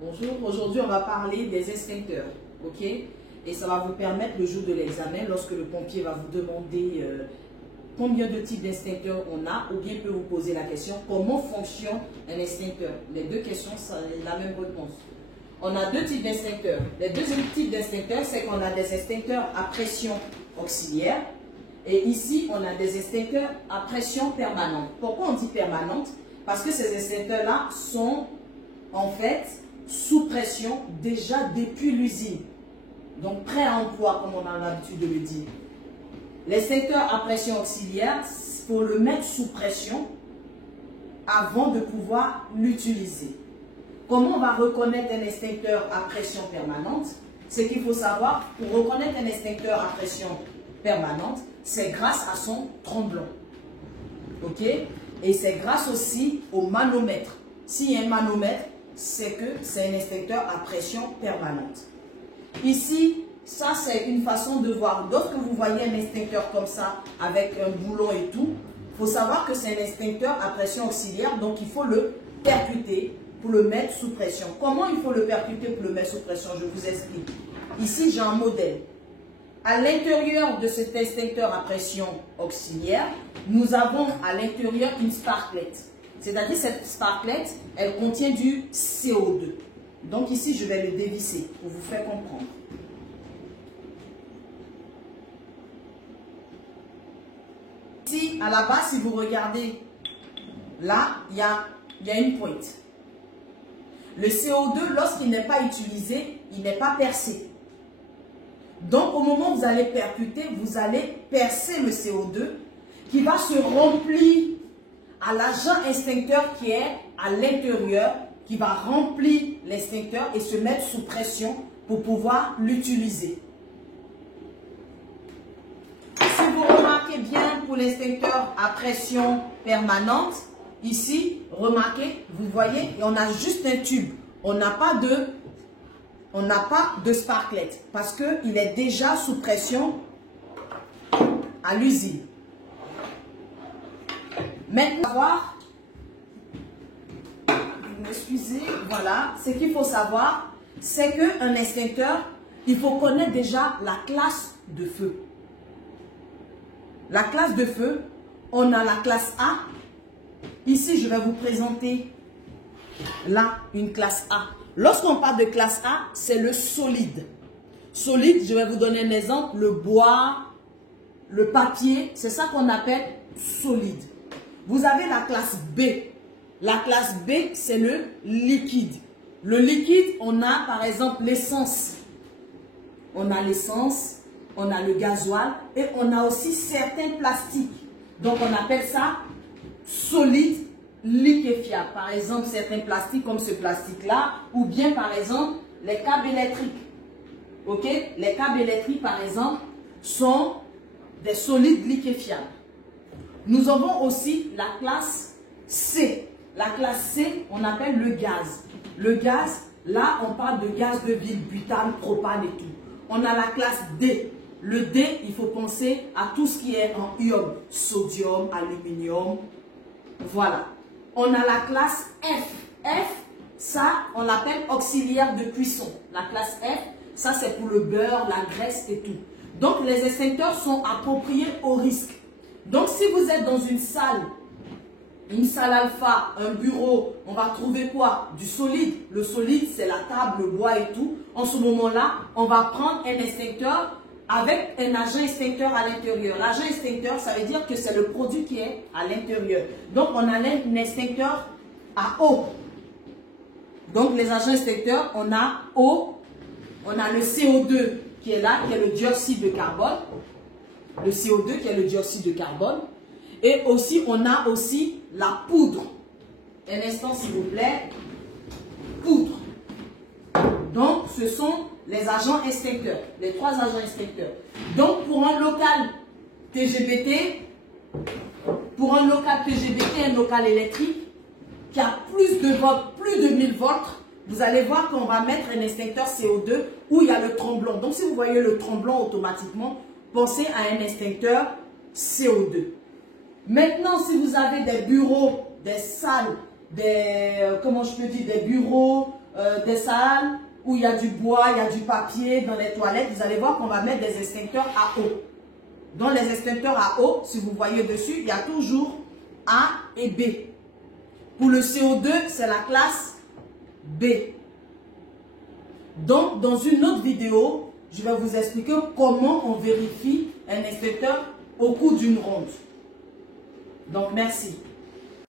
Bonjour, aujourd'hui on va parler des extincteurs, ok? Et ça va vous permettre le jour de l'examen, lorsque le pompier va vous demander combien de types d'extincteurs on a, ou bien il peut vous poser la question comment fonctionne un extincteur. Les deux questions, c'est la même réponse. On a deux types d'extincteurs. Le deuxième type d'extincteur, c'est qu'on a des extincteurs à pression auxiliaire. Et ici, on a des extincteurs à pression permanente. Pourquoi on dit permanente? Parce que ces extincteurs-là sont en fait sous pression déjà depuis l'usine. Donc prêt à emploi, comme on a l'habitude de le dire. L'extincteur à pression auxiliaire, il faut le mettre sous pression avant de pouvoir l'utiliser. Comment on va reconnaître un extincteur à pression permanente? C'est qu'il faut savoir, pour reconnaître un extincteur à pression permanente, c'est grâce à son tremblon. Ok? Et c'est grâce aussi au manomètre. S'il y a un manomètre, c'est que c'est un extincteur à pression permanente. Ici, ça c'est une façon de voir. Lorsque vous voyez un extincteur comme ça, avec un boulon et tout, il faut savoir que c'est un extincteur à pression auxiliaire, donc il faut le percuter pour le mettre sous pression. Comment il faut le percuter pour le mettre sous pression? Je vous explique. Ici, j'ai un modèle. À l'intérieur de cet extincteur à pression auxiliaire, nous avons à l'intérieur une sparklette. C'est-à-dire cette sparklette, elle contient du CO2. Donc ici, je vais le dévisser pour vous faire comprendre. Ici, à la base, si vous regardez, là, il y a une pointe. Le CO2, lorsqu'il n'est pas utilisé, il n'est pas percé. Donc, au moment où vous allez percuter, vous allez percer le CO2 qui va se remplir à l'agent extincteur qui est à l'intérieur, qui va remplir l'extincteur et se mettre sous pression pour pouvoir l'utiliser. Si vous remarquez bien pour l'extincteur à pression permanente, ici, remarquez, vous voyez, on a juste un tube. On n'a pas de sparklette parce qu'il est déjà sous pression à l'usine. Maintenant, vous m'excusez, voilà, ce qu'il faut savoir, c'est qu'un extincteur, il faut connaître déjà la classe de feu. La classe de feu, on a la classe A. Ici, je vais vous présenter là une classe A. Lorsqu'on parle de classe A, c'est le solide. Solide, je vais vous donner un exemple, le bois, le papier, c'est ça qu'on appelle solide. Vous avez la classe B. La classe B, c'est le liquide. Le liquide, on a par exemple l'essence. On a l'essence, on a le gasoil et on a aussi certains plastiques. Donc on appelle ça solide liquéfiable. Par exemple, certains plastiques comme ce plastique-là, ou bien par exemple les câbles électriques. Ok? Les câbles électriques, par exemple, sont des solides liquéfiables. Nous avons aussi la classe C. La classe C, on appelle le gaz. Le gaz, là, on parle de gaz de ville, butane, propane et tout. On a la classe D. Le D, il faut penser à tout ce qui est en iode, sodium, aluminium. Voilà. On a la classe F. F, ça, on l'appelle auxiliaire de cuisson. La classe F, ça, c'est pour le beurre, la graisse et tout. Donc, les extincteurs sont appropriés au risque. Donc, si vous êtes dans une salle alpha, un bureau, on va trouver quoi? Du solide. Le solide, c'est la table, le bois et tout. En ce moment-là, on va prendre un extincteur avec un agent extincteur à l'intérieur. L'agent extincteur, ça veut dire que c'est le produit qui est à l'intérieur. Donc, on a un extincteur à eau. Donc, les agents extincteurs, on a eau, on a le CO2 qui est là, qui est le dioxyde de carbone. Le CO2 qui est le dioxyde de carbone. Et aussi, on a aussi la poudre. Un instant, s'il vous plaît. Poudre. Donc, ce sont les agents extincteurs, les trois agents extincteurs. Donc, pour un local TGBT, un local électrique qui a plus de volts, plus de 1000 volts, vous allez voir qu'on va mettre un extincteur CO2 où il y a le tremblon. Donc, si vous voyez le tremblon automatiquement, pensez à un extincteur CO2. Maintenant, si vous avez des bureaux, des salles, des bureaux des salles où il y a du bois, il y a du papier dans les toilettes, vous allez voir qu'on va mettre des extincteurs à eau. Dans les extincteurs à eau, si vous voyez dessus, il y a toujours A et B. Pour le CO2, c'est la classe B. Donc, dans une autre vidéo, je vais vous expliquer comment on vérifie un extincteur au cours d'une ronde. Donc, merci.